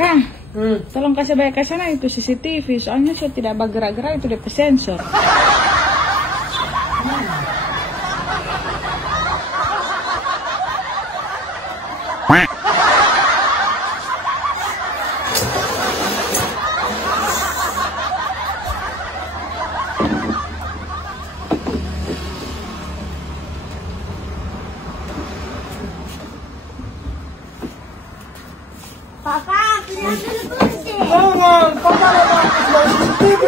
Kang, tolong kasih bayar ke sana itu CCTV, soalnya saya tidak bergerak-gerak itu DP sensor. Papa, lihat dulu kunci. Jangan, papa ada CCTV.